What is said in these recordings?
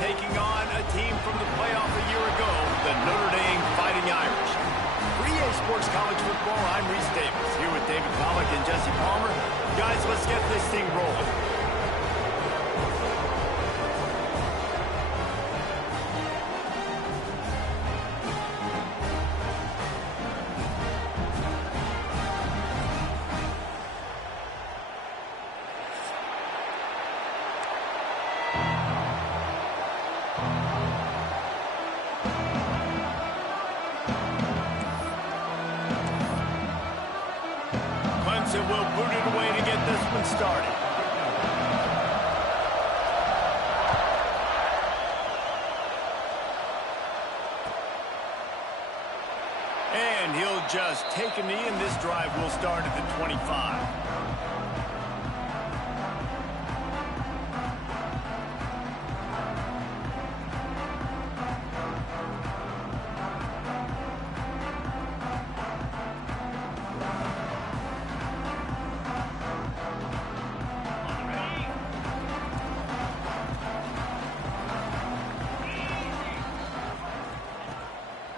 taking on a team from the playoff a year ago, the Notre Dame Fighting Irish. For EA Sports College Football, I'm Reese Davis, here with David Pollack and Jesse Palmer. Guys, let's get this thing rolling. Clemson will boot it away to get this one started. And he'll just take a knee, and this drive will start at the 25.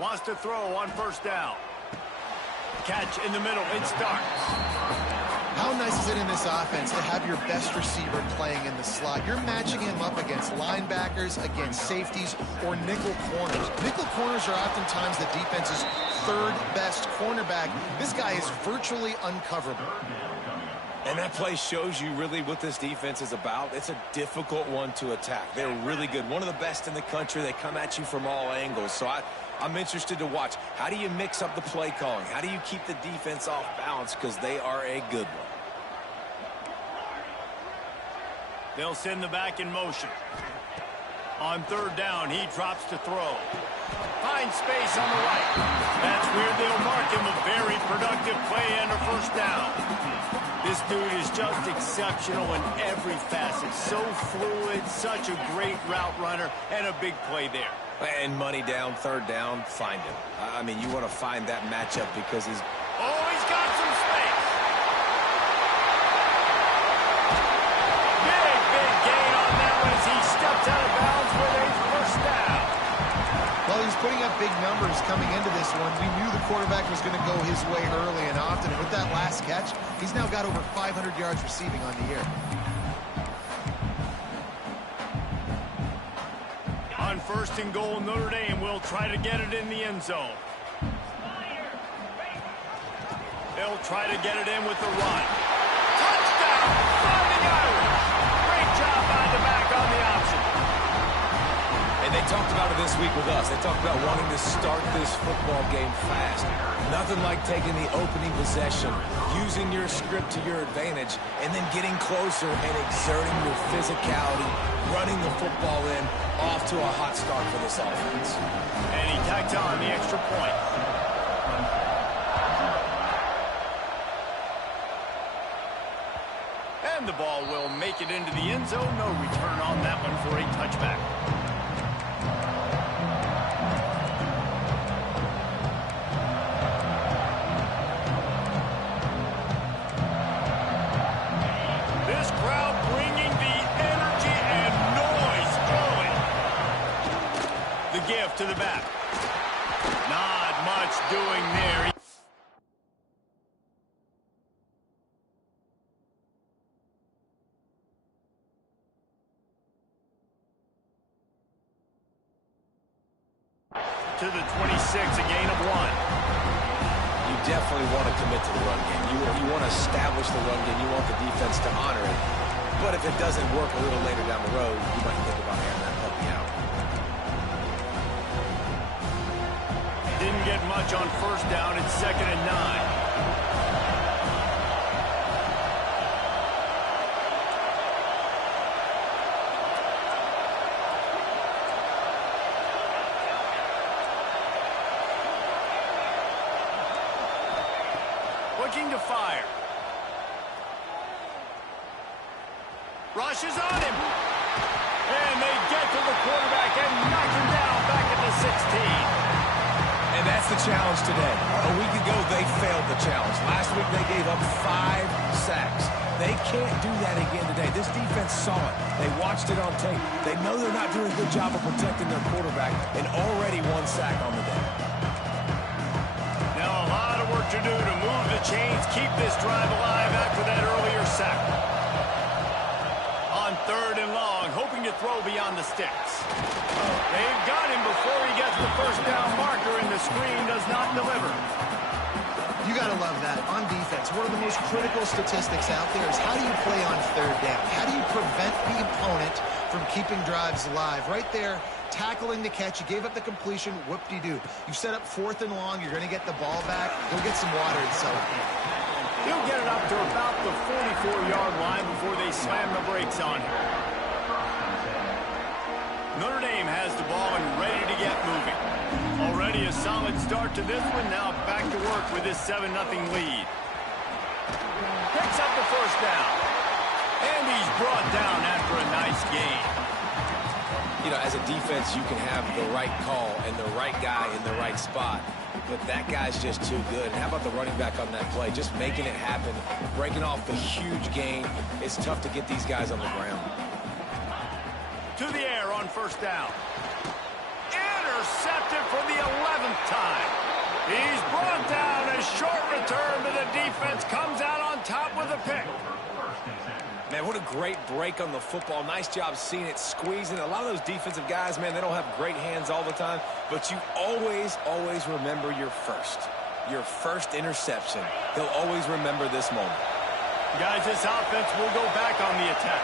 Wants to throw on first down. Catch in the middle. It starts. How nice is it in this offense to have your best receiver playing in the slot? You're matching him up against linebackers, against safeties, or nickel corners. Nickel corners are oftentimes the defense's third best cornerback. This guy is virtually uncoverable. And that play shows you really what this defense is about. It's a difficult one to attack. They're really good. One of the best in the country. They come at you from all angles. So I'm interested to watch. How do you mix up the play calling? How do you keep the defense off balance? Because they are a good one. They'll send the back in motion. On third down, he drops to throw. Finds space on the right. That's where they'll mark him a very productive play and a first down. This dude is just exceptional in every facet. So fluid, such a great route runner, and a big play there. And money down, third down, find him. I mean, you want to find that matchup because he's... Oh, he's got some space. Big gain on that one as he steps out of bounds with a first down. Well, he's putting up big numbers coming into this one. We knew the quarterback was going to go his way early and often. And with that last catch, he's now got over 500 yards receiving on the year. On first and goal, Notre Dame will try to get it in the end zone. They'll try to get it in with the run. Touchdown! Fighting Irish! Great job by the back on the option. And they talked about it this week with us. They talked about wanting to start this football game fast. Nothing like taking the opening possession, using your script to your advantage, and then getting closer and exerting your physicality, running the football in, off to a hot start for this offense. And he tacked on the extra point. And the ball will make it into the end zone. No return on that one for a touchback. This crowd bringing the energy and noise going. The give to the back. Not much doing there. To the 26, a gain of 1. You definitely want to commit to the run game. You want to establish the run game. You want the defense to honor it. But if it doesn't work a little later down the road, you might think about airing that puppy out. Didn't get much on first down. It's 2nd and 9. Looking to fire. Rushes on him. And they get to the quarterback and knock him down back at the 16. And that's the challenge today. A week ago, they failed the challenge. Last week, they gave up 5 sacks. They can't do that again today. This defense saw it. They watched it on tape. They know they're not doing a good job of protecting their quarterback, and already one sack on the day. Now a lot of work to do to move the chains, keep this drive alive after that earlier sack. On 3rd and long, hoping to throw beyond the sticks. They've got him before he gets the first down marker, and the screen does not deliver. You got to love that. On defense, one of the most critical statistics out there is how do you play on 3rd down? How do you prevent the opponent from keeping drives alive? Right there, tackling the catch. You gave up the completion. Whoop-de-doo. You set up 4th and long. You're going to get the ball back. Go get some water and so. He'll get it up to about the 44-yard line before they slam the brakes on him. Notre Dame has the ball and ready to get moving. Already a solid start to this one. Now back to work with this 7-0 lead. Picks up the first down. And he's brought down after a nice gain. You know, as a defense, you can have the right call and the right guy in the right spot. But that guy's just too good. And how about the running back on that play? Just making it happen, breaking off the huge gain. It's tough to get these guys on the ground. To the air on first down. Intercepted for the 11th time. He's brought down. A short return to the defense. Comes out on top with a pick. Man, what a great break on the football. Nice job seeing it, squeezing. A lot of those defensive guys, man, they don't have great hands all the time, but you always, always remember your first interception. He'll always remember this moment. Guys, this offense will go back on the attack.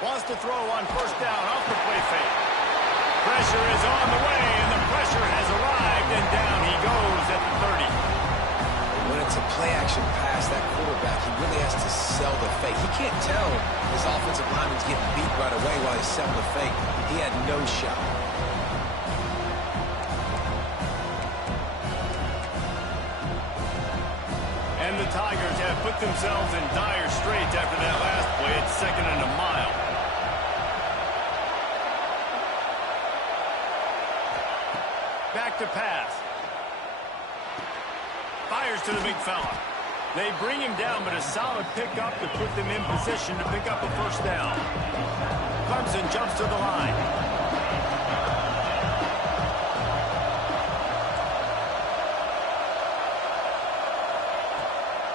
Wants to throw on first down off the play fake. Pressure is on the way, and the pressure has arrived, and down he goes at the 30. When it's a play-action pass, that quarterback, he really has to sell the fake. He can't tell his offensive lineman's getting beat right away while he's selling the fake. He had no shot. And the Tigers have put themselves in dire straits after that last play. It's 2nd and a mile. Back to pass. Fires to the big fella. They bring him down, but a solid pickup to put them in position to pick up a first down. Clemson jumps to the line.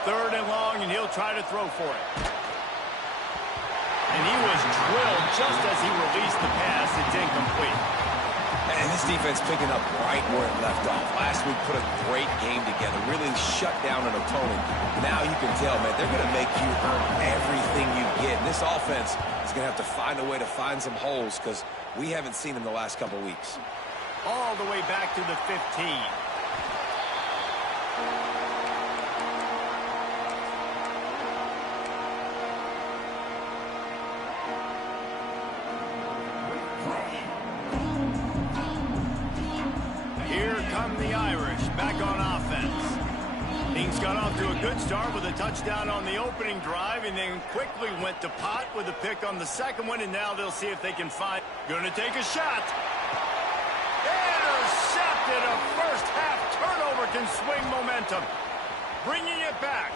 Third and long, and he'll try to throw for it. And he was drilled just as he released the pass. It's incomplete. And this defense picking up right where it left off. Last week put a great game together, really shut down an opponent. Now you can tell, man, they're going to make you earn everything you get. And this offense is going to have to find a way to find some holes because we haven't seen them the last couple weeks. All the way back to the 15. Back on offense. Things got off to a good start with a touchdown on the opening drive and then quickly went to pot with a pick on the second one, and now they'll see if they can find. Gonna take a shot. Intercepted. A first half turnover can swing momentum. Bringing it back.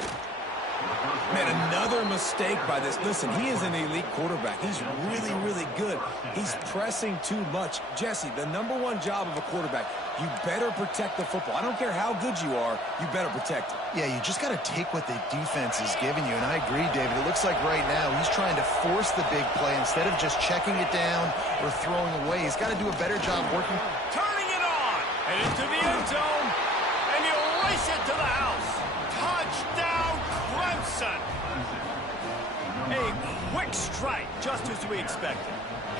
Man, another mistake by this. Listen, he is an elite quarterback. He's really, really good. He's pressing too much. Jesse, the #1 job of a quarterback, you better protect the football. I don't care how good you are, you better protect it. Yeah, you just got to take what the defense is giving you. And I agree, David. It looks like right now he's trying to force the big play instead of just checking it down or throwing away. He's got to do a better job working. Turning it on. And into the end zone. And he'll lace it to the house. Touchdown, Clemson. A quick strike, just as we expected.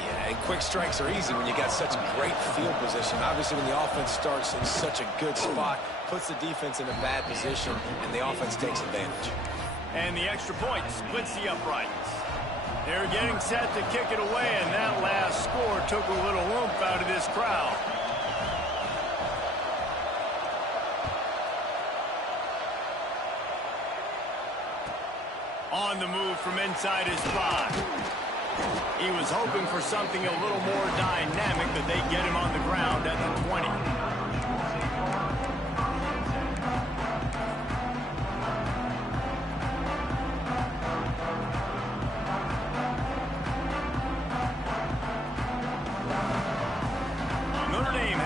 Yeah, and quick strikes are easy when you got such great field position. Obviously, when the offense starts in such a good spot, puts the defense in a bad position, and the offense takes advantage. And the extra point splits the uprights. They're getting set to kick it away, and that last score took a little oomph out of this crowd. On the move from inside his spot. He was hoping for something a little more dynamic, but they get him on the ground at the 20.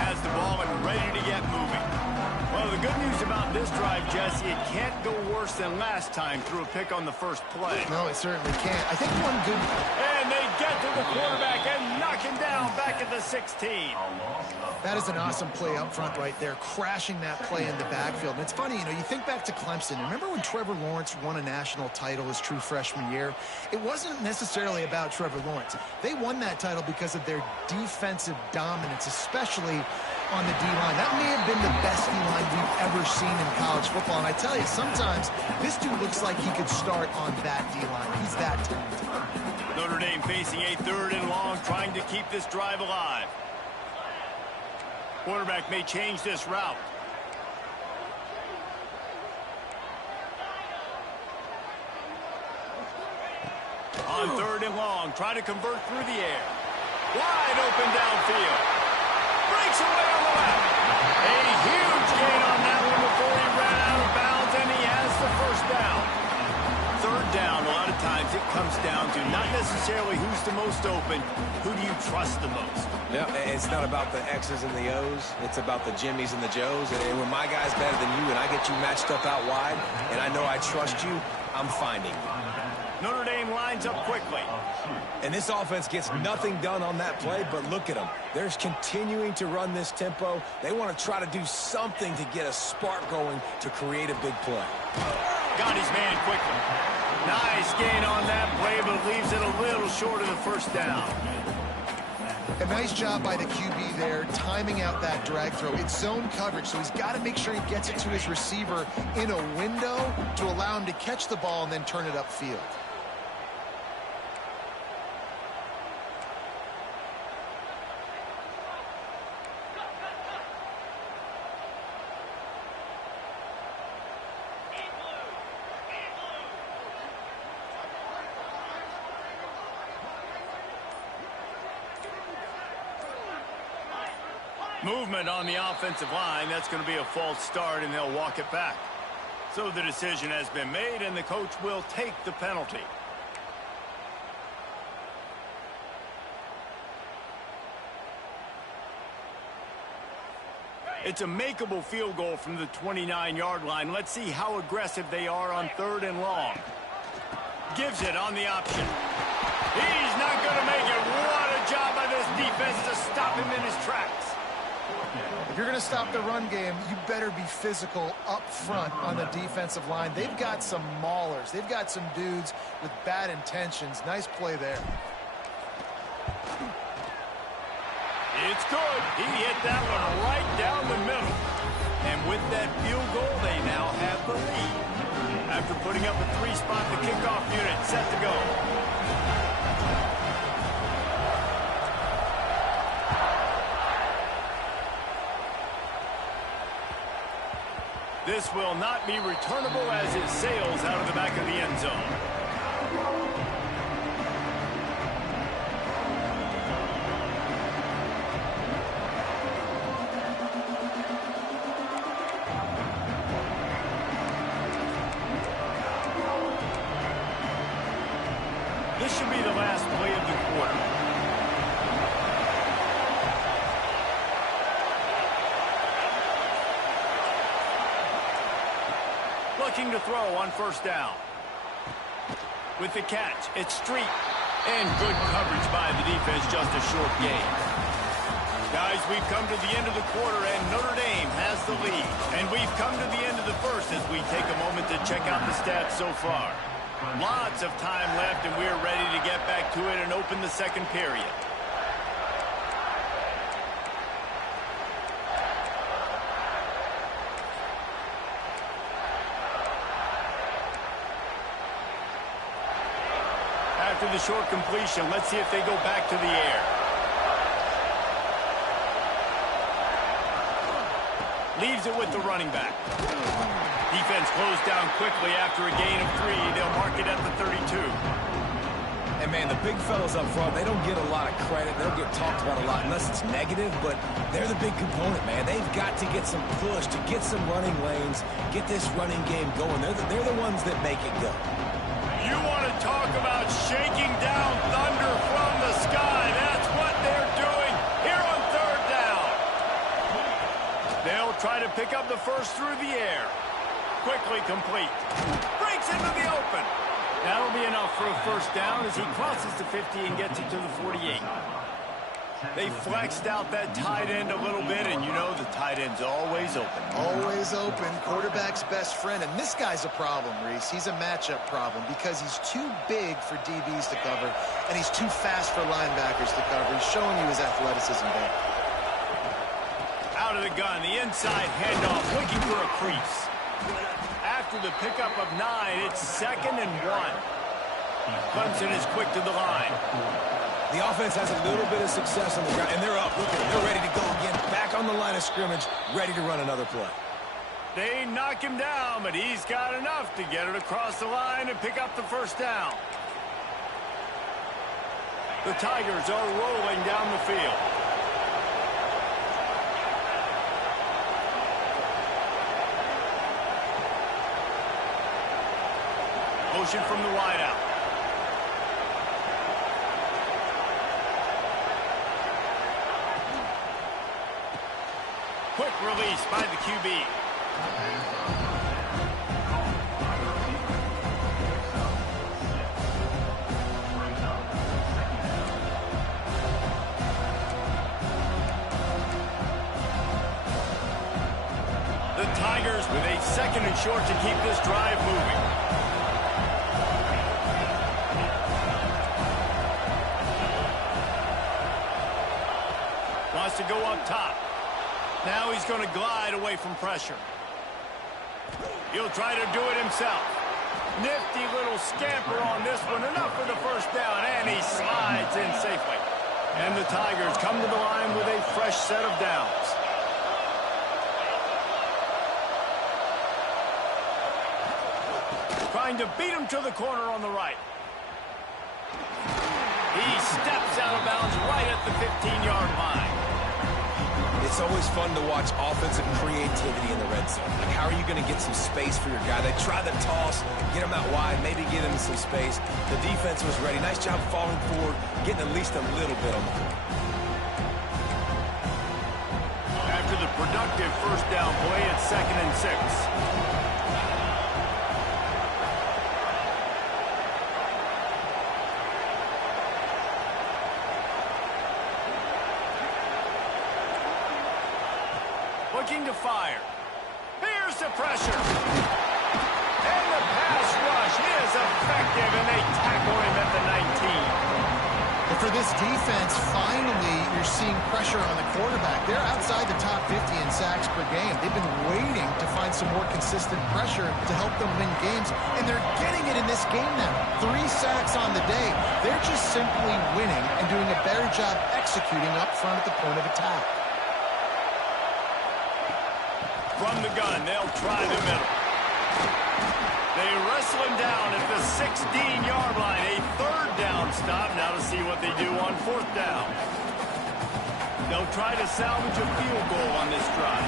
has the ball and ready to get moving. Well, the good news about this drive, Jesse, it can't go worse than last time through a pick on the first play. No, it certainly can't. I think one good... And they get to the quarterback and knock him down back at the 16. That is an awesome play up front right there, crashing that play in the backfield. And it's funny, you know, you think back to Clemson. Remember when Trevor Lawrence won a national title his true freshman year? It wasn't necessarily about Trevor Lawrence. They won that title because of their defensive dominance, especially on the D-line. That may have been the best D-line we've ever seen in college football. And I tell you, sometimes this dude looks like he could start on that D-line. He's that talented. Notre Dame facing a 3rd and long, trying to keep this drive alive. Quarterback may change this route. On 3rd and long, try to convert through the air. Wide open downfield. Breaks away on the left. A huge gain on that one before he ran out of bounds, and he has the first down. 3rd down, a lot of times it comes down to not necessarily who's the most open, who do you trust the most? Yeah, it's not about the X's and the O's. It's about the Jimmies and the Joes. And when my guy's better than you and I get you matched up out wide and I know I trust you, I'm finding you. Notre Dame lines up quickly. And this offense gets nothing done on that play, but look at them. They're continuing to run this tempo. They want to try to do something to get a spark going to create a big play. Got his man quickly. Nice gain on that play, but leaves it a little short of the first down. A nice job by the QB there, timing out that drag throw. It's zone coverage, so he's got to make sure he gets it to his receiver in a window to allow him to catch the ball and then turn it upfield. Movement on the offensive line. That's going to be a false start, and they'll walk it back. So the decision has been made, and the coach will take the penalty. It's a makeable field goal from the 29-yard line. Let's see how aggressive they are on 3rd and long. Gives it on the option. He's not going to make it. What a job by this defense to stop him in his tracks. If you're going to stop the run game, you better be physical up front on the defensive line. They've got some maulers. They've got some dudes with bad intentions. Nice play there. It's good. He hit that one right down the middle. And with that field goal, they now have the lead. After putting up a 3-spot, the kickoff unit set to go. This will not be returnable as it sails out of the back of the end zone. This should be the last play of the quarter. Looking to throw on 1st down. With the catch, it's Street. And good coverage by the defense, just a short gain. Guys, we've come to the end of the quarter, and Notre Dame has the lead. And we've come to the end of the first as we take a moment to check out the stats so far. Lots of time left, and we're ready to get back to it and open the second period. After the short completion, let's see if they go back to the air. Leaves it with the running back. Defense closed down quickly after a gain of 3. They'll mark it at the 32. And, man, the big fellas up front, they don't get a lot of credit. They don't get talked about a lot unless it's negative, but they're the big component, man. They've got to get some push, to get some running lanes, get this running game going. They're the ones that make it go. You want to talk about shaking down thunder from the sky. That's what they're doing here on 3rd down. pick up the first through the air. Quickly complete. Breaks into the open. That'll be enough for a first down as he crosses the 50 and gets it to the 48. They flexed out that tight end a little bit, and you know the tight end's always open. Always open. Quarterback's best friend. And this guy's a problem, Reese. He's a matchup problem because he's too big for DBs to cover, and he's too fast for linebackers to cover. He's showing you his athleticism there. Out of the gun, the inside handoff, looking for a crease. After the pickup of 9, it's 2nd and 1. Clemson is quick to the line. The offense has a little bit of success on the ground, and they're up. Look, they're ready to go again. Back on the line of scrimmage, ready to run another play. They knock him down, but he's got enough to get it across the line and pick up the first down. The Tigers are rolling down the field. Motion from the wideout. Quick release by the QB. The Tigers with a 2nd and short to keep this drive moving. Wants to go up top. Now he's going to glide away from pressure. He'll try to do it himself. Nifty little scamper on this one. Enough for the first down, and he slides in safely. And the Tigers come to the line with a fresh set of downs. Trying to beat him to the corner on the right. He steps out of bounds right at the 15-yard line. It's always fun to watch offensive creativity in the red zone. Like, how are you going to get some space for your guy? They try the toss, get him out wide, maybe get him some space. The defense was ready. Nice job falling forward, getting at least a little bit on the board. After the productive first down play, it's 2nd and 6. Looking to fire. Here's the pressure. And the pass rush is effective, and they tackle him at the 19. But for this defense, finally, you're seeing pressure on the quarterback. They're outside the top 50 in sacks per game. They've been waiting to find some more consistent pressure to help them win games, and they're getting it in this game now. 3 sacks on the day. They're just simply winning and doing a better job executing up front at the point of attack. From the gun, they'll try the middle. They wrestle him down at the 16-yard line. A 3rd down stop. Now to see what they do on 4th down. They'll try to salvage a field goal on this drive.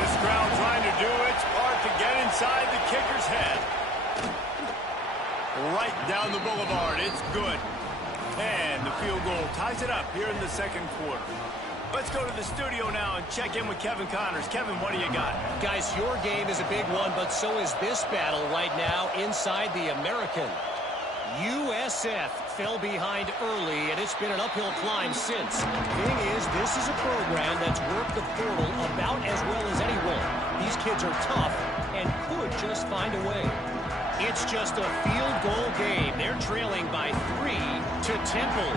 This crowd trying to do its part to get inside the kicker's head. Right down the boulevard. It's good. And the field goal ties it up here in the 2nd quarter. Let's go to the studio now and check in with Kevin Connors. Kevin, what do you got? Guys, your game is a big one, but so is this battle right now inside the American. USF fell behind early, and it's been an uphill climb since. Thing is, this is a program that's worked the portal about as well as anyone. These kids are tough and could just find a way. It's just a field goal game. They're trailing by 3 to Temple.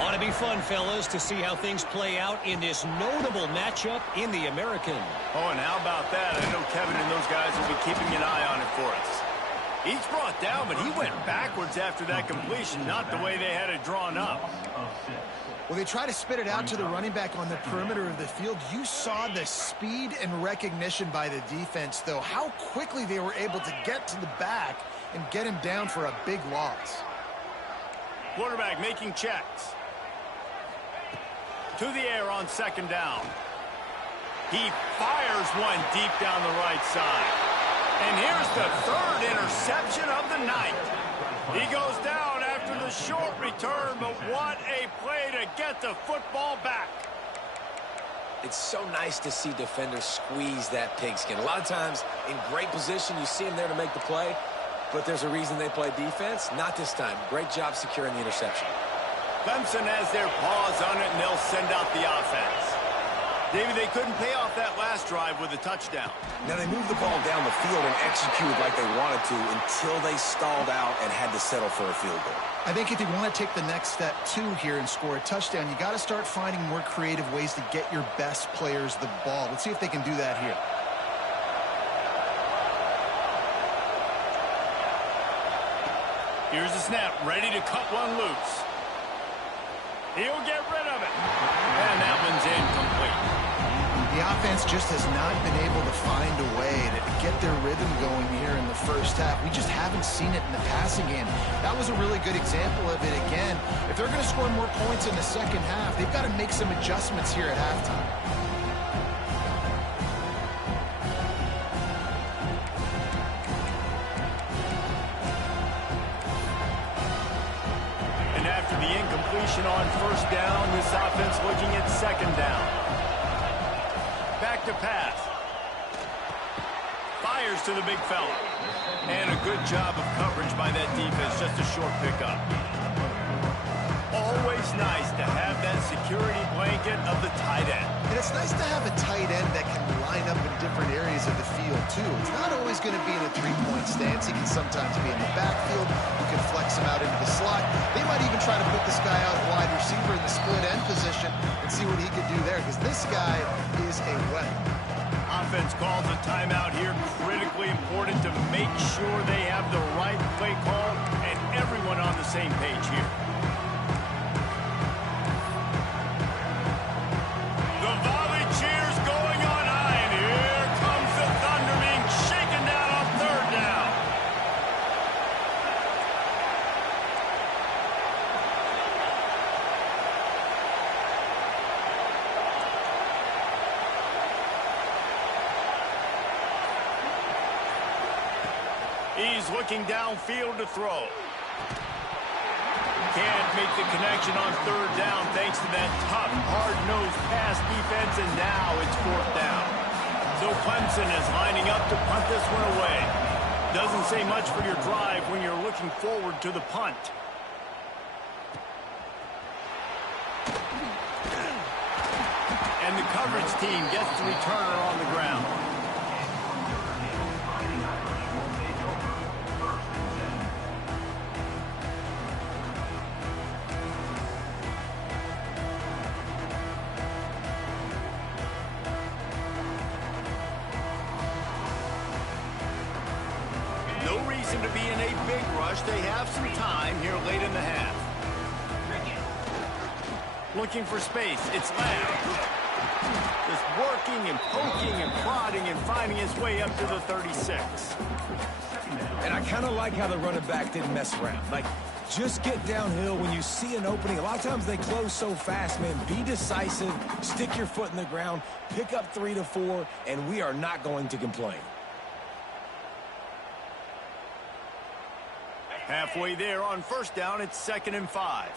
Ought to be fun, fellas, to see how things play out in this notable matchup in the American. Oh, and how about that? I know Kevin and those guys will be keeping an eye on it for us. Each brought down, but he went backwards after that completion, not the way they had it drawn up. Well, they try to spit it out to the running back on the perimeter of the field. You saw the speed and recognition by the defense, though, how quickly they were able to get to the back and get him down for a big loss. Quarterback making checks. To the air on 2nd down. He fires one deep down the right side. And here's the 3rd interception of the night. He goes down after the short return, but what a play to get the football back. It's so nice to see defenders squeeze that pigskin. A lot of times in great position, you see them there to make the play, but there's a reason they play defense. Not this time. Great job securing the interception. Clemson has their paws on it, and they'll send out the offense. Davey, they couldn't pay off that last drive with a touchdown. Now, they moved the ball down the field and executed like they wanted to until they stalled out and had to settle for a field goal. I think if you want to take the next step, too, here and score a touchdown, you got to start finding more creative ways to get your best players the ball. Let's see if they can do that here. Here's the snap, ready to cut one loose. He'll get rid of it. And that one's incomplete. The offense just has not been able to find a way to get their rhythm going here in the first half. We just haven't seen it in the passing game. That was a really good example of it again. If they're going to score more points in the second half, they've got to make some adjustments here at halftime. On first down, this offense looking at second down. Back to pass. Fires to the big fella. And a good job of coverage by that defense, just a short pickup. Always nice to have that security blanket of the tight end. And it's nice to have a tight end that can line up in different areas of the field, too. It's not always going to be in a three-point stance. He can sometimes be in the backfield. You can flex him out into the slot. They might even try to put this guy out wide receiver in the split end position and see what he could do there, because this guy is a weapon. Offense calls a timeout here. Critically important to make sure they have the right play call and everyone on the same page here. The volley cheers going on high, and here comes the Thunder being shaken down on third down. He's looking downfield to throw. Can't make the connection on third down thanks to that tough, hard-nosed pass defense, and now it's fourth down. So Clemson is lining up to punt this one away. Doesn't say much for your drive when you're looking forward to the punt. And the coverage team gets the returner on the ground. To be in a big rush. They have some time here late in the half. Looking for space. It's Lamb. Just working and poking and prodding and finding his way up to the 36. And I kind of like how the running back didn't mess around. Like, just get downhill when you see an opening. A lot of times they close so fast, man. Be decisive. Stick your foot in the ground. Pick up 3 to 4, and we are not going to complain. Halfway there on first down, it's 2nd and 5.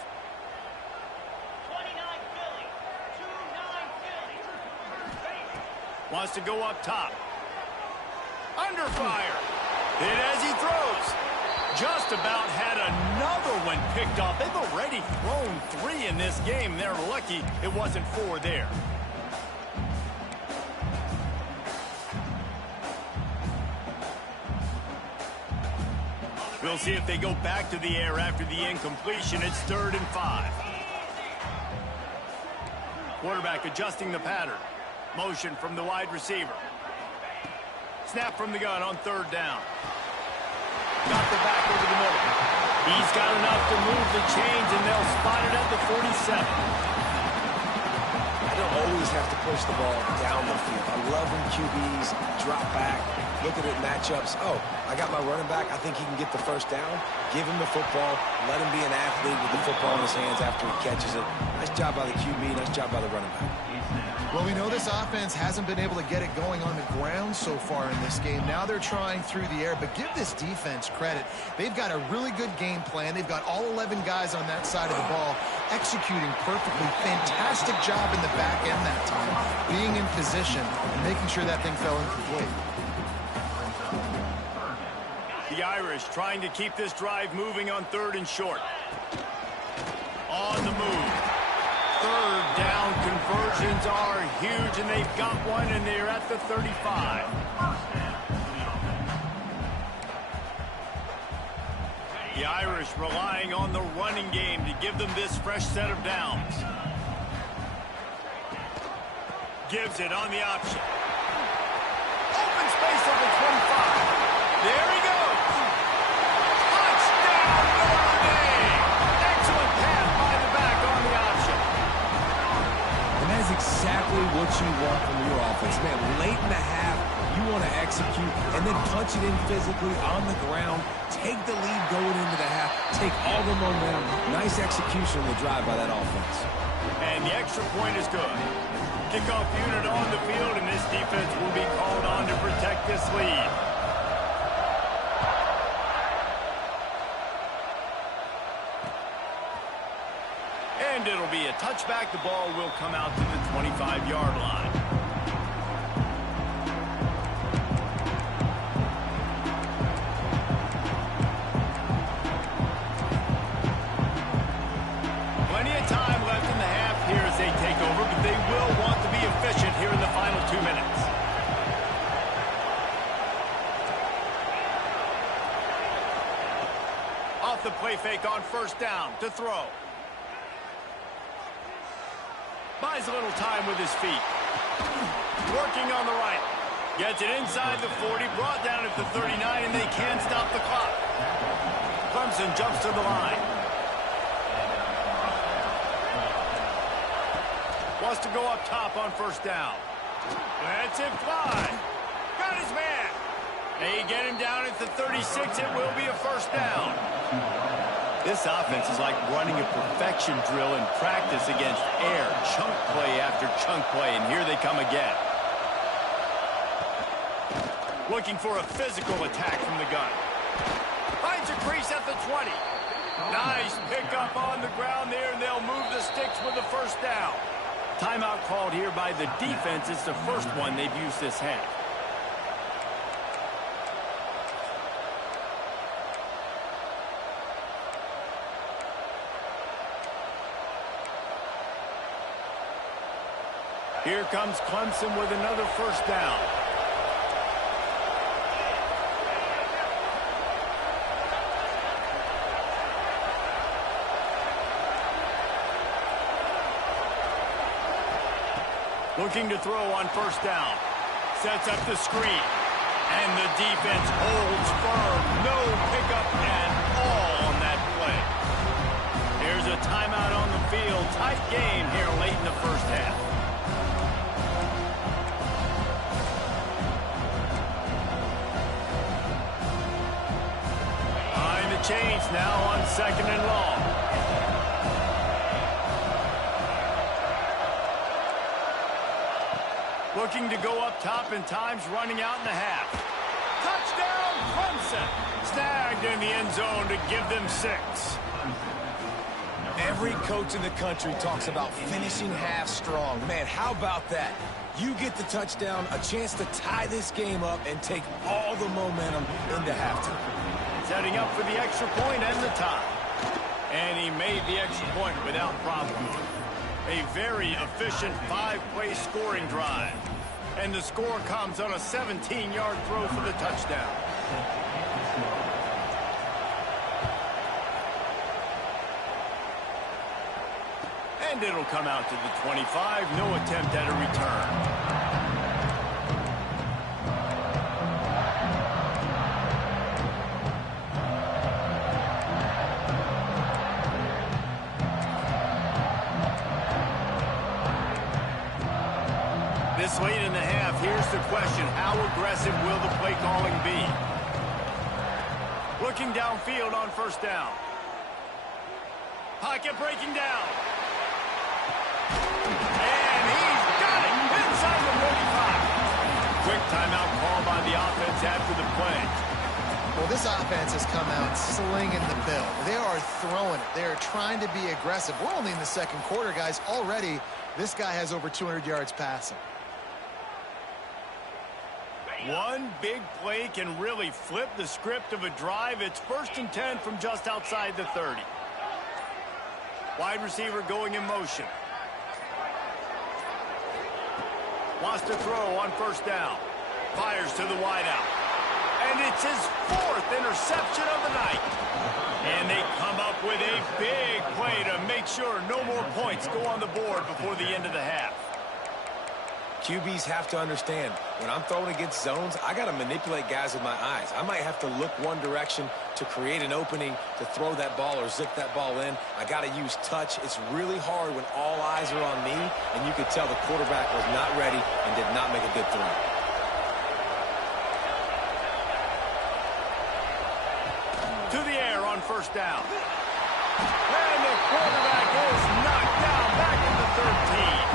29 Philly. 2-9 Philly. Wants to go up top. Under fire. Hit as he throws. Just about had another one picked off. They've already thrown 3 in this game. They're lucky it wasn't 4 there. We'll see if they go back to the air after the incompletion. It's 3rd and 5. Quarterback adjusting the pattern. Motion from the wide receiver. Snap from the gun on 3rd down. Got the back over the middle. He's got enough to move the chains, and they'll spot it at the 47. I don't always have to push the ball down the field. I love when QBs drop back, look at it matchups. Oh, I got my running back. I think he can get the first down. Give him the football. Let him be an athlete with the football in his hands after he catches it. Nice job by the QB. Nice job by the running back. Well, we know this offense hasn't been able to get it going on the ground so far in this game. Now they're trying through the air, but give this defense credit. They've got a really good game plan. They've got all 11 guys on that side of the ball executing perfectly. Fantastic job in the back end that time. being in position and making sure that thing fell incomplete. The Irish trying to keep this drive moving on 3rd and short. On the move. 3rd down conversions are huge, and they've got one, and they're at the 35. The Irish relying on the running game to give them this fresh set of downs. Gives it on the option. Open space at the 25. There he goes. Touchdown, Notre Dame. Excellent pass by the back on the option. And that's exactly what you want from your offense, man. Late in the half, you want to execute and then punch it in physically on the ground. Take the lead going into the half. Take all the momentum. Nice execution of the drive by that offense. And the extra point is good. Kickoff unit on the field, and this defense will be called on to protect this lead. And it'll be a touchback. The ball will come out to the 25-yard line. Plenty of time left in the half here as they take over, but they will want to be efficient here in the final 2 minutes. Off the play fake on 1st down to throw. Buys a little time with his feet. Working on the right. Gets it inside the 40, brought down at the 39, and they can't stop the clock. Clemson jumps to the line. Wants to go up top on 1st down. Lets it fly. Got his man. They get him down at the 36. It will be a 1st down. This offense is like running a perfection drill in practice against air. Chunk play after chunk play, and here they come again. Looking for a physical attack from the gun. Finds a crease at the 20. Nice pickup on the ground there, and they'll move the sticks with the 1st down. Timeout called here by the defense. It's the first one they've used this half. Here comes Clemson with another 1st down. Looking to throw on 1st down. Sets up the screen. And the defense holds firm. No pickup at all on that play. Here's a timeout on the field. Tight game here late in the 1st half. Behind the chains now on 2nd and long. Looking to go up top, and time's running out in the half. Touchdown, Clemson. Snagged in the end zone to give them 6. Every coach in the country talks about finishing half strong. Man, how about that? You get the touchdown, a chance to tie this game up and take all the momentum into halftime. Setting up for the extra point and the tie. And he made the extra point without problem. A very efficient 5-play scoring drive. And the score comes on a 17-yard throw for the touchdown. And it'll come out to the 25. No attempt at a return. This late in the half, here's the question. How aggressive will the play calling be? Looking downfield on 1st down. Pocket breaking down. And he's got it inside the 45. Quick timeout call by the offense after the play. Well, this offense has come out slinging the bill. They are throwing it. They are trying to be aggressive. We're only in the second quarter, guys. Already, this guy has over 200 yards passing. One big play can really flip the script of a drive. It's 1st and 10 from just outside the 30. Wide receiver going in motion. Wants to throw on 1st down. Fires to the wideout. And it's his 4th interception of the night. And they come up with a big play to make sure no more points go on the board before the end of the half. QBs have to understand, when I'm throwing against zones, I got to manipulate guys with my eyes. I might have to look one direction to create an opening to throw that ball or zip that ball in. I got to use touch. It's really hard when all eyes are on me, and you could tell the quarterback was not ready and did not make a good throw. To the air on 1st down. And the quarterback is knocked down back at the 13.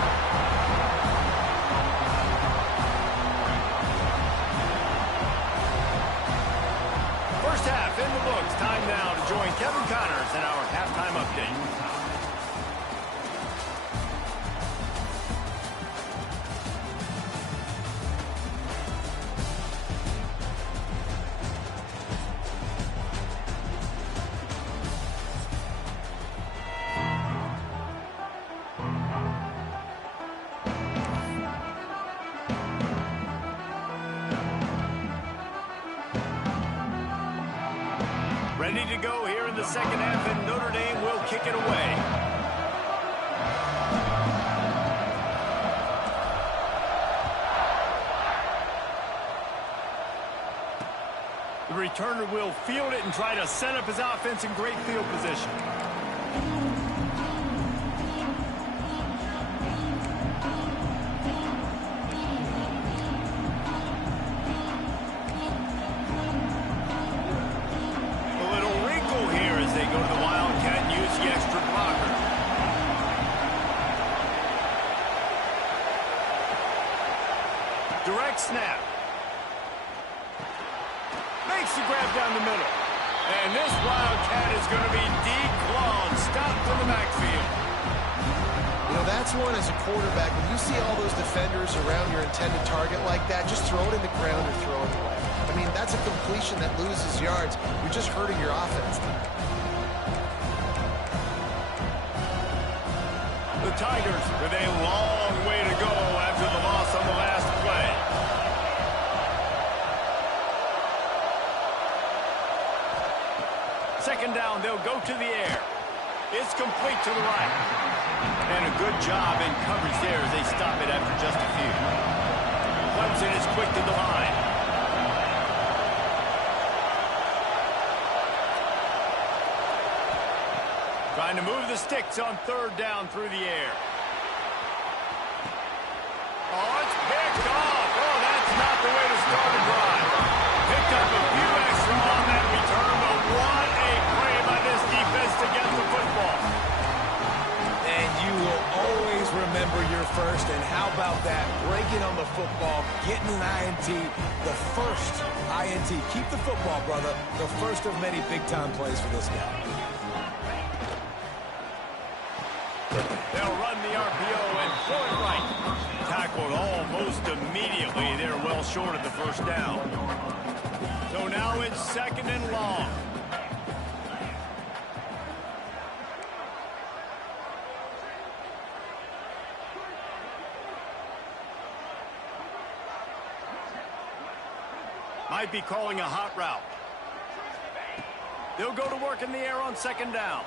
First half in the books. Time now to join Kevin Connors in our halftime update. Ready to go here in the second half, and Notre Dame will kick it away. The returner will field it and try to set up his offense in great field position. Direct snap. Makes the grab down the middle. And this Wildcat is going to be declawed, stopped in the backfield. You know, that's one as a quarterback. When you see all those defenders around your intended target like that, just throw it in the ground or throw it away. I mean, that's a completion that loses yards. You're just hurting your offense. The Tigers with a long way to go after the loss on the last play. Second down, they'll go to the air. It's complete to the right. And a good job in coverage there as they stop it after just a few. Clemson is quick to the line. Trying to move the sticks on 3rd down through the air. Oh, it's picked off. Oh, that's not the way to start a drive. Picked up a few extra on that return, but what a play by this defense to get the football. And you will always remember your first, and how about that? Breaking on the football, getting an INT, the first INT. Keep the football, brother. The first of many big-time plays for this guy. They'll run the RPO and throw it right. Tackled almost immediately. They're well short of the 1st down. So now it's 2nd and long. Might be calling a hot route. They'll go to work in the air on 2nd down.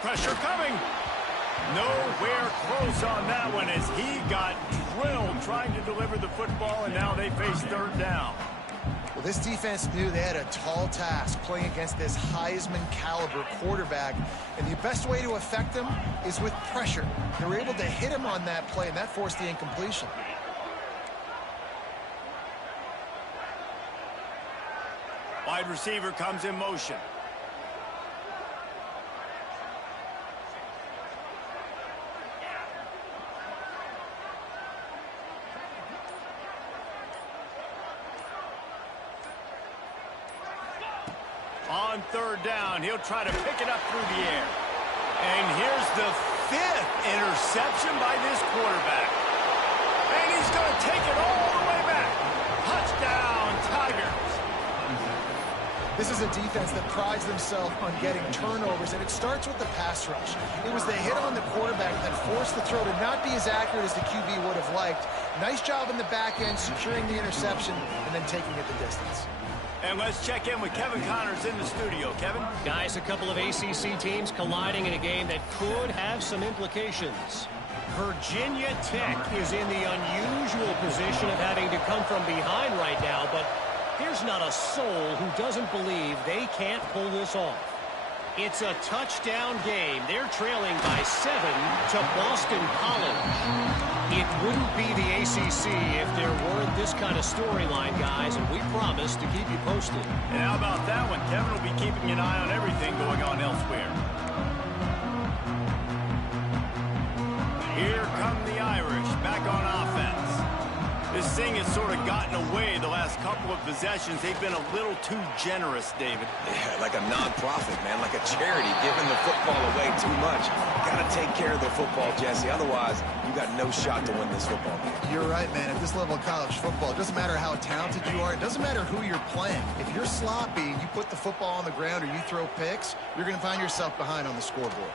Pressure coming. Nowhere close on that one as he got drilled trying to deliver the football, and now they face 3rd down. Well, this defense knew they had a tall task playing against this Heisman caliber quarterback, and the best way to affect him is with pressure. They were able to hit him on that play, and that forced the incompletion. Wide receiver comes in motion. On third down, he'll try to pick it up through the air. And here's the 5th interception by this quarterback. And he's going to take it all the way back. Touchdown, Tigers. This is a defense that prides themselves on getting turnovers, and it starts with the pass rush. It was the hit on the quarterback that forced the throw to not be as accurate as the QB would have liked. Nice job in the back end, securing the interception, and then taking it the distance. And let's check in with Kevin Connors in the studio. Kevin? Guys, a couple of ACC teams colliding in a game that could have some implications. Virginia Tech is in the unusual position of having to come from behind right now, but there's not a soul who doesn't believe they can't pull this off. It's a touchdown game. They're trailing by 7 to Boston College. It wouldn't be the ACC if there weren't this kind of storyline, guys, and we promise to keep you posted. And how about that one? Kevin will be keeping an eye on everything going on elsewhere. Here come the Irish back on offense. This thing has sort of gotten away the last couple of possessions. They've been a little too generous, David. Yeah, like a non-profit, man, like a charity, giving the football away too much. Got to take care of the football, Jesse. Otherwise, you got no shot to win this football game. You're right, man. At this level of college football, it doesn't matter how talented you are. It doesn't matter who you're playing. If you're sloppy, you put the football on the ground or you throw picks, you're going to find yourself behind on the scoreboard.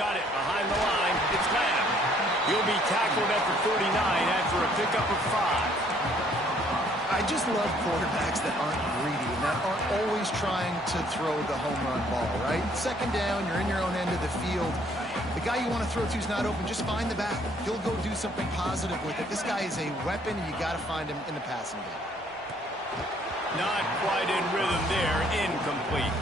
Got it behind the line. It's Lamb. He'll be tackled at the 49 after a pickup of 5. I just love quarterbacks that aren't greedy and that aren't always trying to throw the home run ball, right? Second down, you're in your own end of the field. The guy you want to throw to is not open. Just find the back. He'll go do something positive with it. This guy is a weapon, and you got to find him in the passing game. Not quite in rhythm there. Incomplete.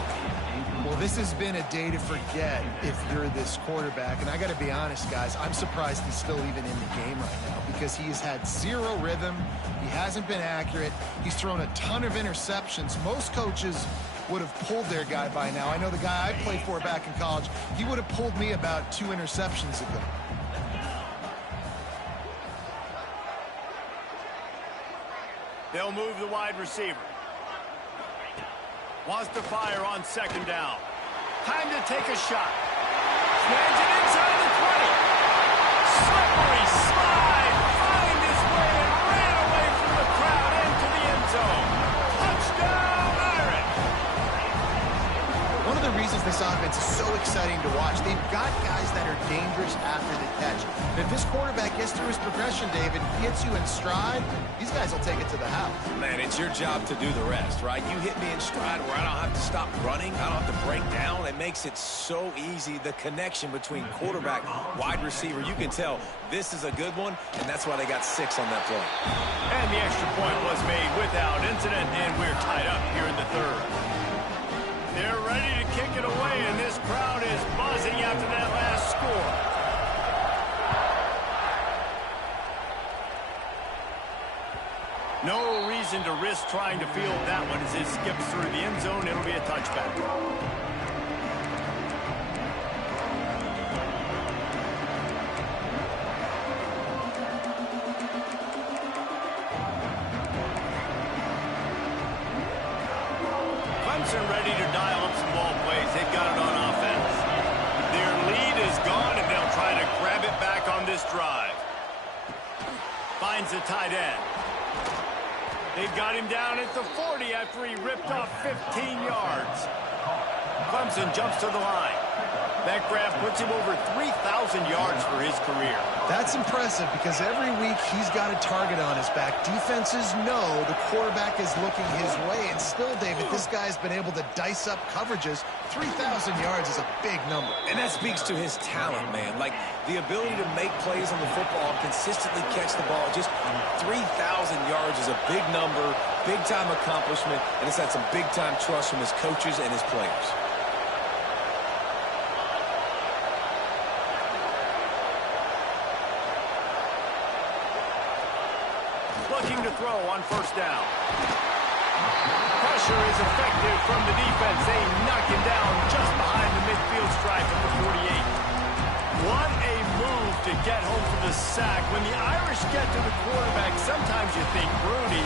Well, this has been a day to forget if you're this quarterback. And I got to be honest, guys, I'm surprised he's still even in the game right now because he has had zero rhythm. He hasn't been accurate. He's thrown a ton of interceptions. Most coaches would have pulled their guy by now. I know the guy I played for back in college, he would have pulled me about 2 interceptions ago. They'll move the wide receiver. Wants to fire on second down. Time to take a shot. Snags it inside the 20. Slippery slide. Find his way and ran away from the crowd into the end zone. Touchdown, Irish. One of the reasons this offense is so exciting to watch, they've got guys that are dangerous after the catch. And if this quarterback gets through his progression, David, hits you in stride, these guys will take it to the house. Man, it's your job to do the rest, right? You hit me in stride where I don't have to stop running. I don't have to break down. It makes it so easy. The connection between quarterback, wide receiver, you can tell this is a good one, and that's why they got 6 on that play. And the extra point was made without incident, and we're tied up here in the third. They're ready to kick it away, and this crowd is buzzing after that last score. No reason to risk trying to field that one as it skips through the end zone. It'll be a touchback. Clemson ready to dial up some ball plays. They've got it on offense. Their lead is gone, and they'll try to grab it back on this drive. Finds the tight end. They've got him down at the 40 after he ripped off 15 yards. Clemson jumps to the line. That grab puts him over 3,000 yards for his career. That's impressive because every week he's got a target on his back. Defenses know the quarterback is looking his way, and still, David, this guy's been able to dice up coverages. 3,000 yards is a big number. And that speaks to his talent, man. Like, the ability to make plays on the football, consistently catch the ball. Just 3,000 yards is a big number, big-time accomplishment, and it's had some big-time trust from his coaches and his players. Looking to throw on first down. Pressure is effective from the defense. They knock him down just behind the midfield stripe at the 48. What a move to get home for the sack. When the Irish get to the quarterback, sometimes you think Bruni,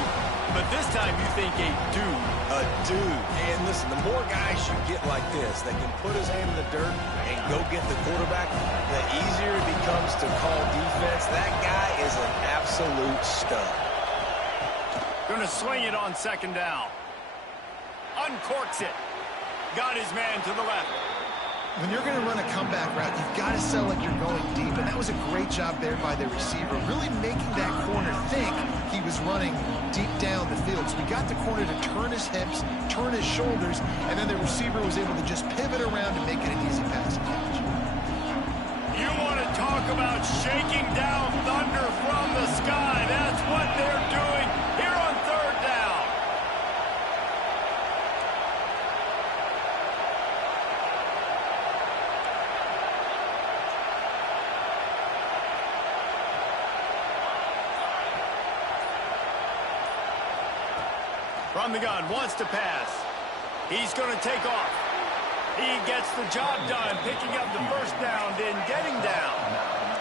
But this time you think a dude. A dude. And listen, the more guys you get like this that can put his hand in the dirt and go get the quarterback, the easier it becomes to call defense. That guy is an absolute stud. Going to swing it on second down. Uncorks it. Got his man to the left. When you're going to run a comeback route, you've got to sell like you're going deep, and that was a great job there by the receiver, really making that corner think he was running deep down the field. So we got the corner to turn his hips, turn his shoulders, and then the receiver was able to just pivot around and make it an easy pass catch. You want to talk about shaking down thunder from the sky. That's what they're doing here on third down. From the gun, wants to pass. He's going to take off. He gets the job done, picking up the first down, then getting down.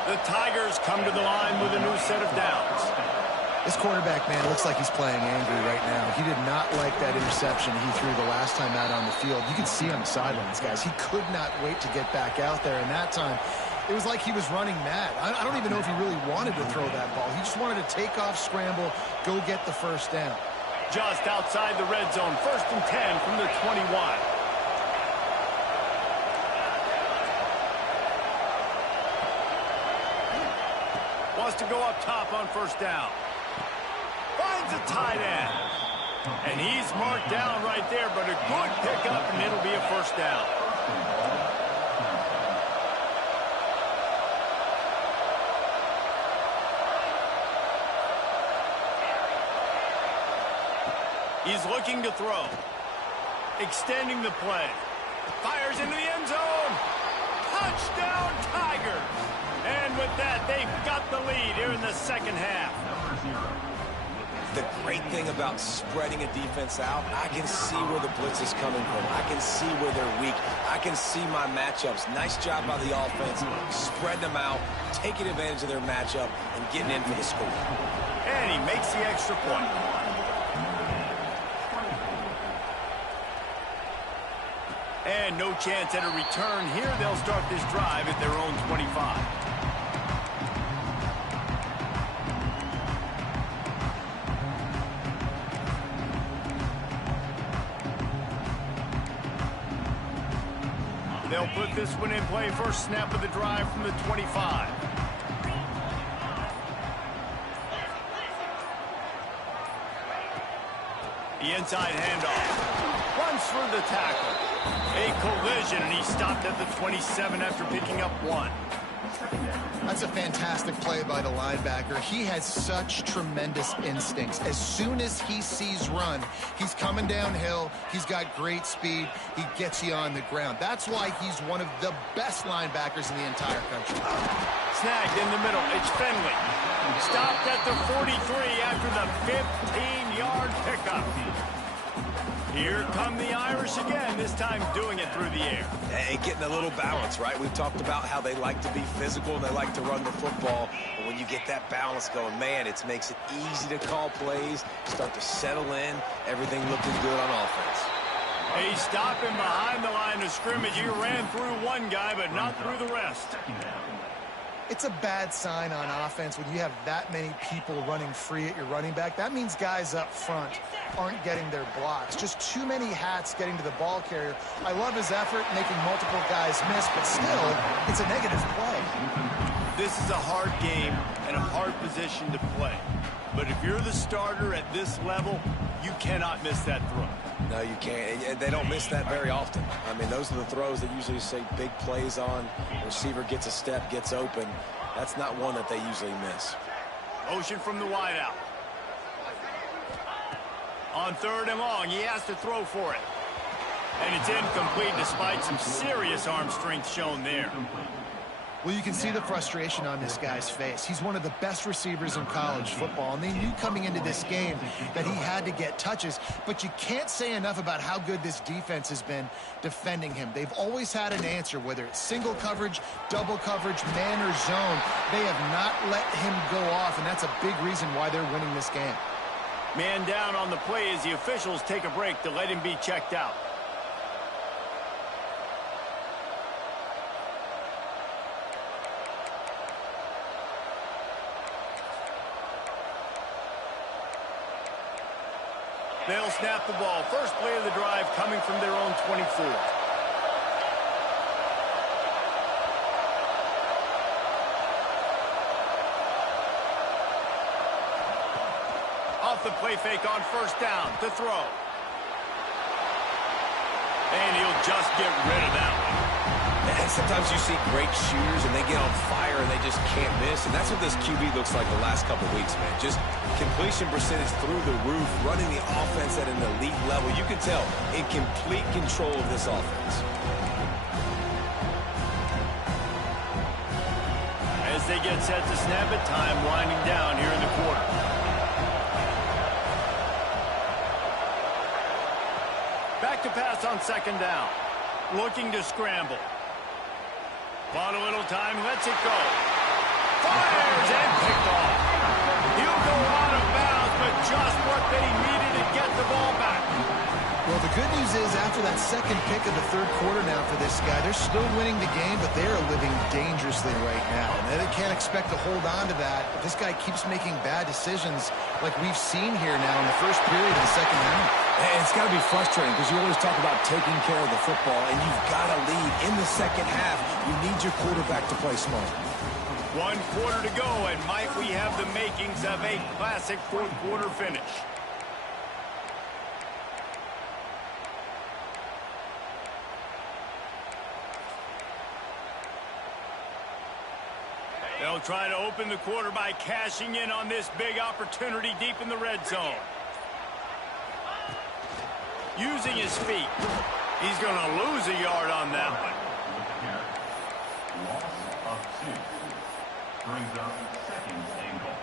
The Tigers come to the line with a new set of downs. This quarterback, man, looks like he's playing angry right now. He did not like that interception he threw the last time out on the field. You can see on the sidelines, guys. He could not wait to get back out there, and that time it was like he was running mad. I don't even know if he really wanted to throw that ball. He just wanted to take off, scramble, go get the first down. Just outside the red zone, 1st and 10 from the 21. Wants to go up top on first down. Finds a tight end. And he's marked down right there, but a good pickup, and it'll be a first down. He's looking to throw. Extending the play. Fires into the end zone. Touchdown, Tigers. And with that, they've got the lead here in the second half. The great thing about spreading a defense out, I can see where the blitz is coming from. I can see where they're weak. I can see my matchups. Nice job by the offense, spreading them out, taking advantage of their matchup, and getting in for the score. And he makes the extra point. And no chance at a return here. They'll start this drive at their own 25. They'll put this one in play. First snap of the drive from the 25. The inside handoff. Runs for the tackle. A collision, and he stopped at the 27 after picking up 1. That's a fantastic play by the linebacker. He has such tremendous instincts. As soon as he sees run, he's coming downhill. He's got great speed. He gets you on the ground. That's why he's one of the best linebackers in the entire country. Snagged in the middle. It's Finley. Stopped at the 43 after the 15-yard pickup. Here come the Irish again, this time doing it through the air. And getting a little balance, right? We've talked about how they like to be physical and they like to run the football. But when you get that balance going, man, it makes it easy to call plays, start to settle in, everything looking good on offense. He stopped him behind the line of scrimmage. He ran through one guy, but not through the rest. It's a bad sign on offense when you have that many people running free at your running back. That means guys up front aren't getting their blocks. Just too many hats getting to the ball carrier. I love his effort, making multiple guys miss, but still, it's a negative play. This is a hard game and a hard position to play. But if you're the starter at this level, you cannot miss that throw. No, you can't. And they don't miss that very often. I mean, those are the throws that usually say big plays on. Receiver gets a step, gets open. That's not one that they usually miss. Motion from the wideout. On 3rd and long, he has to throw for it. And it's incomplete despite some serious arm strength shown there. Well, you can see the frustration on this guy's face. He's one of the best receivers in college football, and they knew coming into this game that he had to get touches, but you can't say enough about how good this defense has been defending him. They've always had an answer, whether it's single coverage, double coverage, man or zone. They have not let him go off, and that's a big reason why they're winning this game. Man down on the play as the officials take a break to let him be checked out. They'll snap the ball. First play of the drive coming from their own 24. Off the play fake on first down to throw. And he'll just get rid of that one. And sometimes you see great shooters and they get on fire and they just can't miss. And that's what this QB looks like the last couple weeks, man. Just completion percentage through the roof, running the offense at an elite level. You can tell in complete control of this offense. As they get set to snap it, time winding down here in the quarter. Back to pass on second down. Looking to scramble. Bought a little time, lets it go. Fires and picked off. He'll go out of bounds, but just what they needed to get the ball back. Well, the good news is after that second pick of the third quarter now for this guy, they're still winning the game, but they are living dangerously right now. And they can't expect to hold on to that if this guy keeps making bad decisions like we've seen here now in the first period of the second half. And it's got to be frustrating because you always talk about taking care of the football, and you've got to lead in the second half. You need your quarterback to play smart. 1 quarter to go, and might we have the makings of a classic fourth quarter finish. They'll try to open the quarter by cashing in on this big opportunity deep in the red zone. Using his feet. He's going to lose a yard on that one. Loss of 2. Brings up second and goal.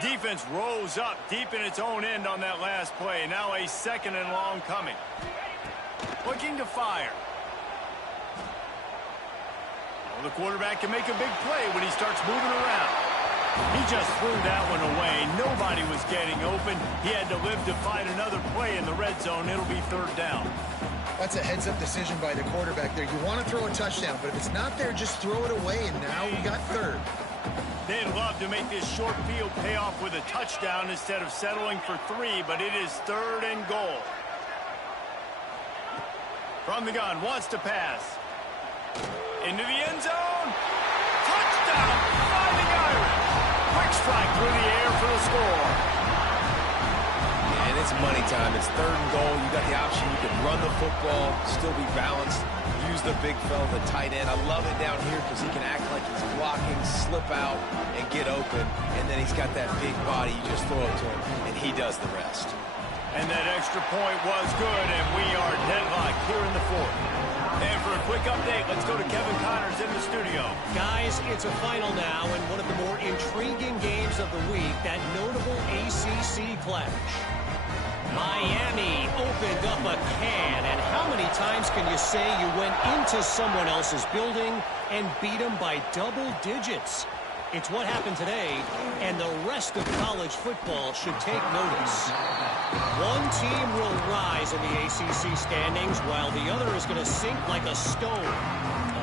Defense rose up deep in its own end on that last play. Now a second and long coming. Looking to fire. The quarterback can make a big play when he starts moving around. He just threw that one away. Nobody was getting open. He had to live to find another play in the red zone. It'll be third down. That's a heads-up decision by the quarterback there. You want to throw a touchdown, but if it's not there, just throw it away, and now we got third. They'd love to make this short field pay off with a touchdown instead of settling for 3, but it is third and goal. From the gun, wants to pass. Into the end zone. Touchdown, finding Irish. Quick strike through the air for the score. And it's money time. It's third and goal. You got the option. You can run the football, still be balanced, use the big fella, the tight end. I love it down here because he can act like he's blocking, slip out, and get open. And then he's got that big body. You just throw it to him, and he does the rest. And that extra point was good, and we are deadlocked here in the fourth. And for a quick update, let's go to Kevin Connors in the studio. Guys, it's a final now, and one of the more intriguing games of the week, that notable ACC clash. Miami opened up a can, and how many times can you say you went into someone else's building and beat them by double digits? It's what happened today, and the rest of college football should take notice. One team will rise in the ACC standings, while the other is going to sink like a stone.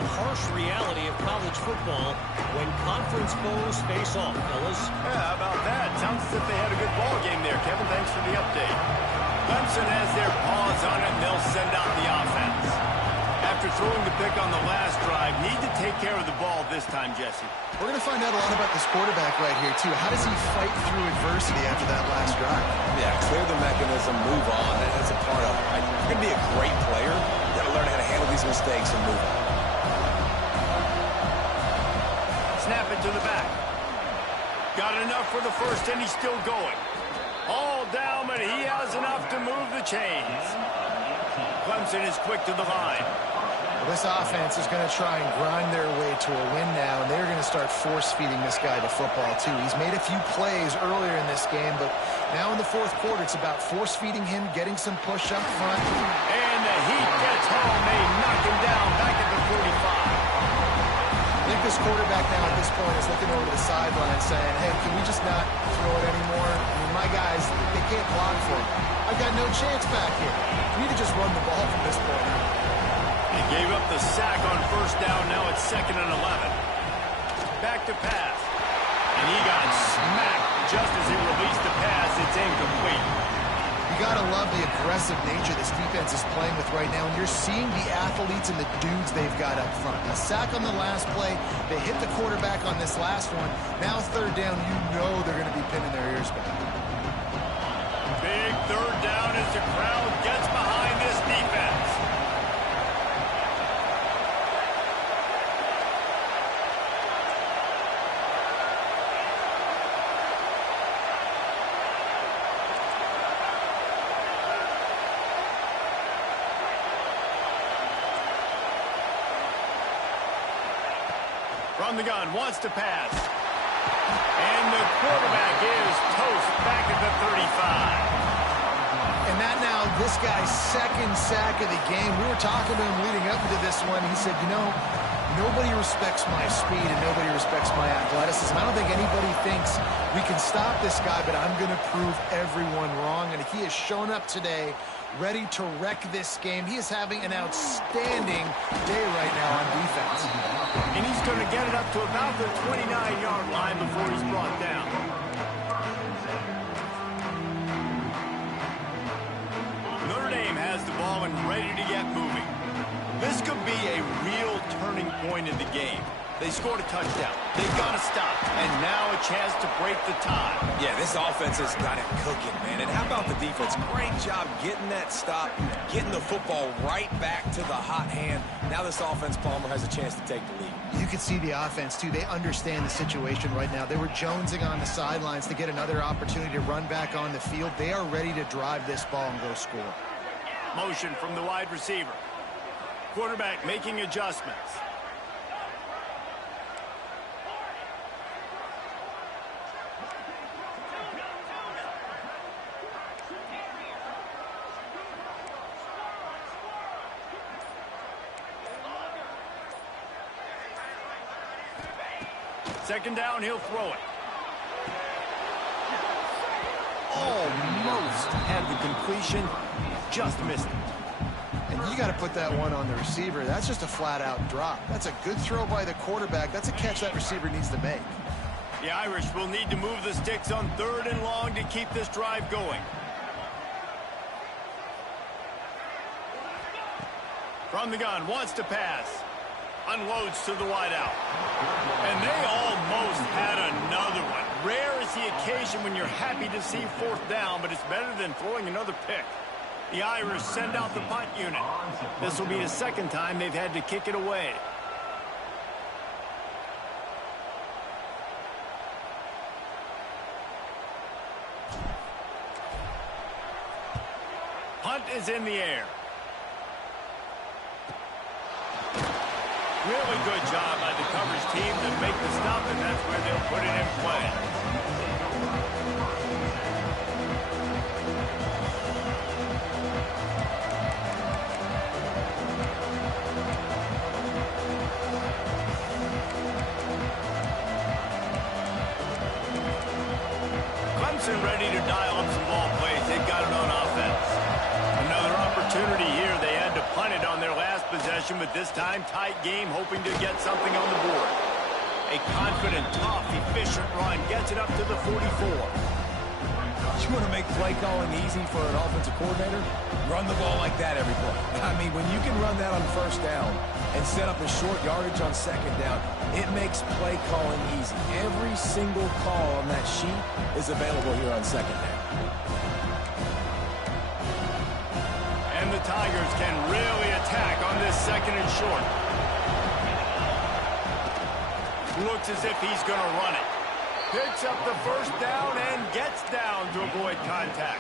The harsh reality of college football when conference foes face off, fellas. Yeah, how about that? Sounds as if they had a good ball game there, Kevin. Thanks for the update. Clemson has their paws on it, and they'll send out the offense. After throwing the pick on the last drive, need to take care of the ball this time, Jesse. We're going to find out a lot about this quarterback right here, too. How does he fight through adversity after that last drive? Yeah, clear the mechanism, move on. That's a part of it. Right? You're going to be a great player. You got to learn how to handle these mistakes and move on. Snap it to the back. Got enough for the first, and he's still going. All down, but he has enough to move the chains. Clemson is quick to the line. Well, this offense is going to try and grind their way to a win now, and they're going to start force-feeding this guy the football, too. He's made a few plays earlier in this game, but now in the fourth quarter, it's about force-feeding him, getting some push up front. And the heat gets home. They knock him down back at the 45. I think this quarterback now at this point is looking over the sideline saying, hey, can we just not throw it anymore? I mean, my guys, they can't block for it. I've got no chance back here. We need to just run the ball from this point on. He gave up the sack on first down. Now it's 2nd and 11. Back to pass. And he got smacked just as he released the pass. It's incomplete. You got to love the aggressive nature this defense is playing with right now, and you're seeing the athletes and the dudes they've got up front. A sack on the last play. They hit the quarterback on this last one. Now 3rd down, you know they're going to be pinning their ears back. Big 3rd down as the crowd gets behind this defense. From the gun, wants to pass. And the quarterback is toast back at the 35. And that now, this guy's 2nd sack of the game. We were talking to him leading up into this one. He said, you know, nobody respects my speed and nobody respects my athleticism. I don't think anybody thinks we can stop this guy, but I'm going to prove everyone wrong. And he has shown up today ready to wreck this game. He is having an outstanding day right now on defense. And he's going to get it up to about the 29-yard line before he's brought down. Notre Dame has the ball and ready to get moving. This could be a real turning point in the game. They scored a touchdown. They've got to stop. And now a chance to break the tie. Yeah, this offense has got it cooking, man. And how about the defense? Great job getting that stop, getting the football right back to the hot hand. Now this offense, Palmer, has a chance to take the lead. You can see the offense, too. They understand the situation right now. They were jonesing on the sidelines to get another opportunity to run back on the field. They are ready to drive this ball and go score. Motion from the wide receiver. Quarterback making adjustments. Second down, he'll throw it. Almost had the completion, just missed it. And you got to put that one on the receiver. That's just a flat-out drop. That's a good throw by the quarterback. That's a catch that receiver needs to make. The Irish will need to move the sticks on 3rd and long to keep this drive going. From the gun, wants to pass. Unloads to the wideout. And they almost had another one. Rare is the occasion when you're happy to see 4th down, but it's better than throwing another pick. The Irish send out the punt unit. This will be the 2nd time they've had to kick it away. Punt is in the air. Really good job by the coverage team to make the stop, and that's where they'll put it in play. Clemson ready to dial up some ball plays. They've got it on offense. Another opportunity here. They had to punt it on their last possession, but this time tight game, hoping to get something on the board. A confident, tough, efficient run gets it up to the 44. You want to make play calling easy for an offensive coordinator? Run the ball like that every play. I mean, when you can run that on 1st down and set up a short yardage on 2nd down, it makes play calling easy. Every single call on that sheet is available here on 2nd down. And the Tigers can really attack on this 2nd and short. Looks as if he's going to run it. Picks up the 1st down and gets down to avoid contact.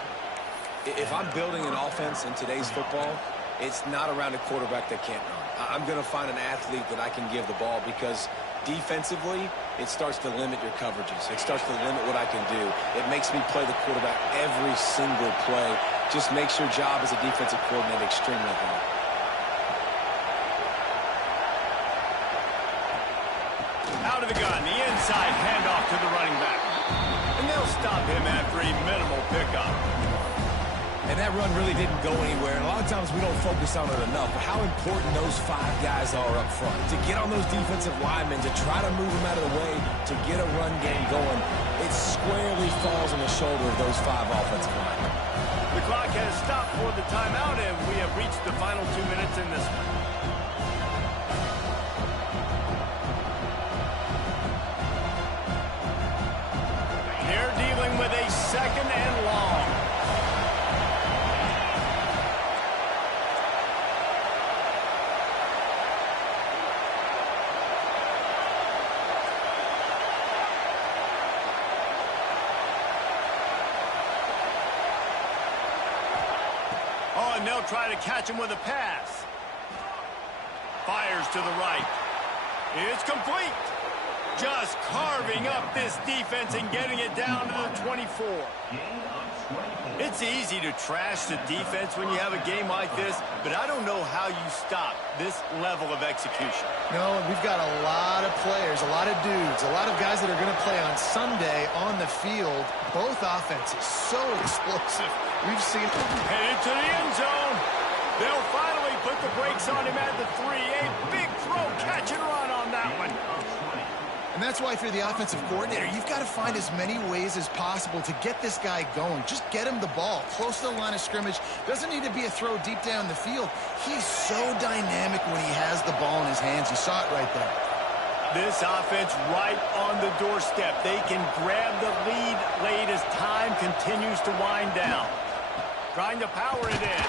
If I'm building an offense in today's football, it's not around a quarterback that can't run. I'm going to find an athlete that I can give the ball because defensively, it starts to limit your coverages. It starts to limit what I can do. It makes me play the quarterback every single play. Just makes your job as a defensive coordinator extremely hard. Out of the gun, the inside handoff to the running back. And they'll stop him after a minimal pickup. And that run really didn't go anywhere. And a lot of times we don't focus on it enough. But how important those 5 guys are up front. To get on those defensive linemen, to try to move them out of the way, to get a run game going, it squarely falls on the shoulder of those 5 offensive linemen. The clock has stopped for the timeout, and we have reached the final 2 minutes in this one. They're dealing with a 2nd and long. Oh, and they'll try to catch him with a pass. Fires to the right. It's complete. Just carving up this defense and getting it down to the 24. It's easy to trash the defense when you have a game like this, but I don't know how you stop this level of execution. No, we've got a lot of players, a lot of dudes, a lot of guys that are going to play on Sunday on the field. Both offenses so explosive. We've seen headed to the end zone. They'll finally put the brakes on him at the 3. A big throw, catch and run on that one. And that's why if you're the offensive coordinator, you've got to find as many ways as possible to get this guy going. Just get him the ball close to the line of scrimmage. Doesn't need to be a throw deep down the field. He's so dynamic when he has the ball in his hands. You saw it right there. This offense right on the doorstep. They can grab the lead late as time continues to wind down. Trying to power it in.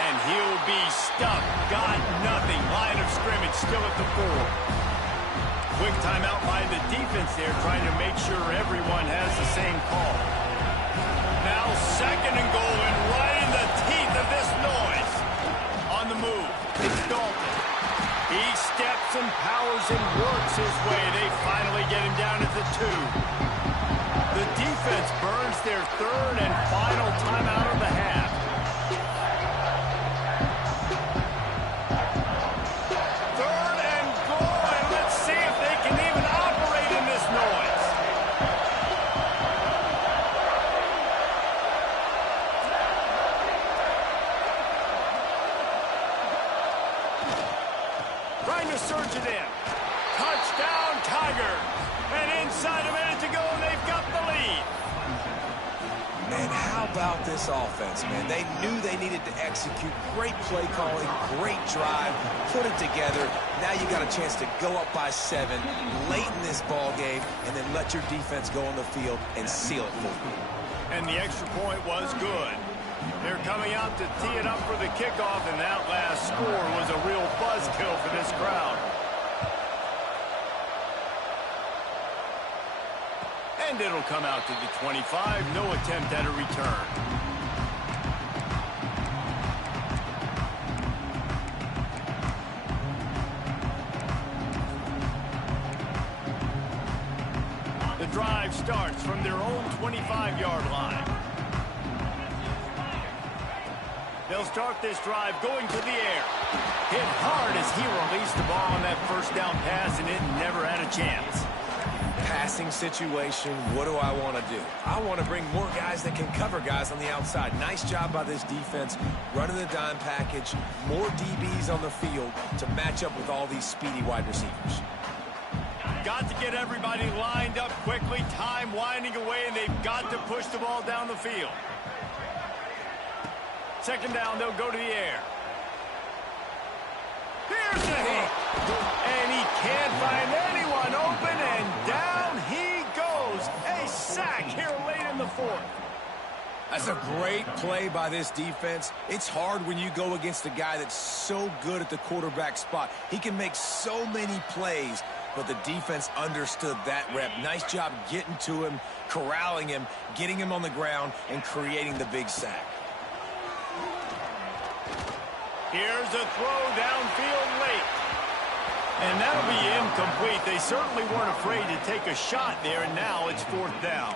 And he'll be stuck. Got nothing. Line of scrimmage still at the 4. Quick timeout by the defense there, trying to make sure everyone has the same call. Now 2nd and goal, and right in the teeth of this noise. On the move, it's Dalton. He steps and powers and works his way. They finally get him down at the 2. The defense burns their 3rd and final timeout of the half. 3rd and goal, and let's see if they can even operate in this noise. Trying to surge it in. Touchdown, Tigers. And inside a minute to go, and they've got the lead. Man, how about this offense, man? They knew they needed to execute. Great play calling, great drive, put it together. Now you got a chance to go up by 7 late in this ball game and then let your defense go on the field and seal it for you. And the extra point was good. They're coming out to tee it up for the kickoff, and that last score was a real buzzkill for this crowd. And it'll come out to the 25. No attempt at a return. The drive starts from their own 25-yard line. They'll start this drive going to the air. Hit hard as he released the ball on that first down pass, and it never had a chance. Passing situation, what do I want to do? I want to bring more guys that can cover guys on the outside. Nice job by this defense, running the dime package, more DBs on the field to match up with all these speedy wide receivers. Got to get everybody lined up quickly, time winding away, and they've got to push the ball down the field. 2nd down, they'll go to the air. Here's the hit. And he can't find anyone open, and down he goes. A sack here late in the 4th. That's a great play by this defense. It's hard when you go against a guy that's so good at the quarterback spot. He can make so many plays, but the defense understood that rep. Nice job getting to him, corralling him, getting him on the ground, and creating the big sack. Here's a throw downfield late. And that'll be incomplete. They certainly weren't afraid to take a shot there, and now it's 4th down.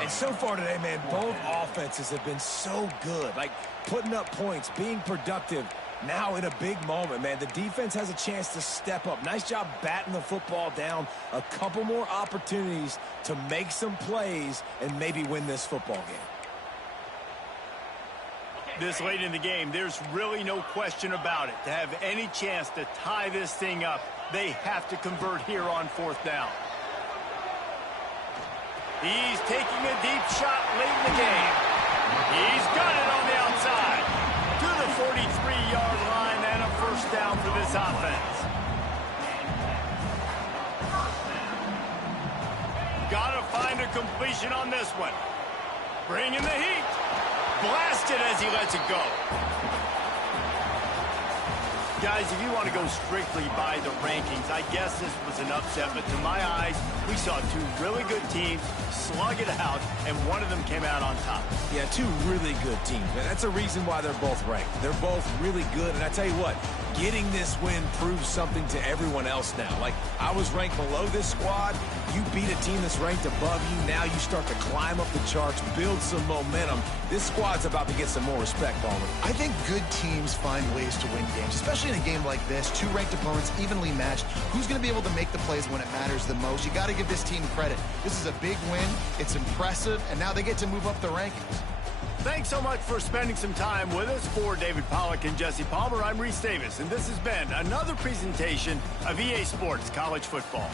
And so far today, man, both offenses have been so good. Like, putting up points, being productive. Now in a big moment, man, the defense has a chance to step up. Nice job batting the football down. A couple more opportunities to make some plays and maybe win this football game. This late in the game, there's really no question about it. To have any chance to tie this thing up, they have to convert here on 4th down. He's taking a deep shot late in the game. He's got it on the outside. To the 43-yard line and a 1st down for this offense. Gotta find a completion on this one. Bringing the heat. Blasted as he lets it go. Guys, if you want to go strictly by the rankings, I guess this was an upset, but to my eyes, we saw 2 really good teams slug it out, and one of them came out on top. Yeah, 2 really good teams, man. That's a reason why they're both ranked. They're both really good, and I tell you what, getting this win proves something to everyone else now. Like, I was ranked below this squad. You beat a team that's ranked above you. Now you start to climb up the charts, build some momentum. This squad's about to get some more respect, Palmer. I think good teams find ways to win games, especially in a game like this. 2 ranked opponents, evenly matched. Who's going to be able to make the plays when it matters the most? You got to give this team credit. This is a big win. It's impressive, and now they get to move up the rankings. Thanks so much for spending some time with us. For David Pollack and Jesse Palmer, I'm Reese Davis, and this has been another presentation of EA Sports College Football.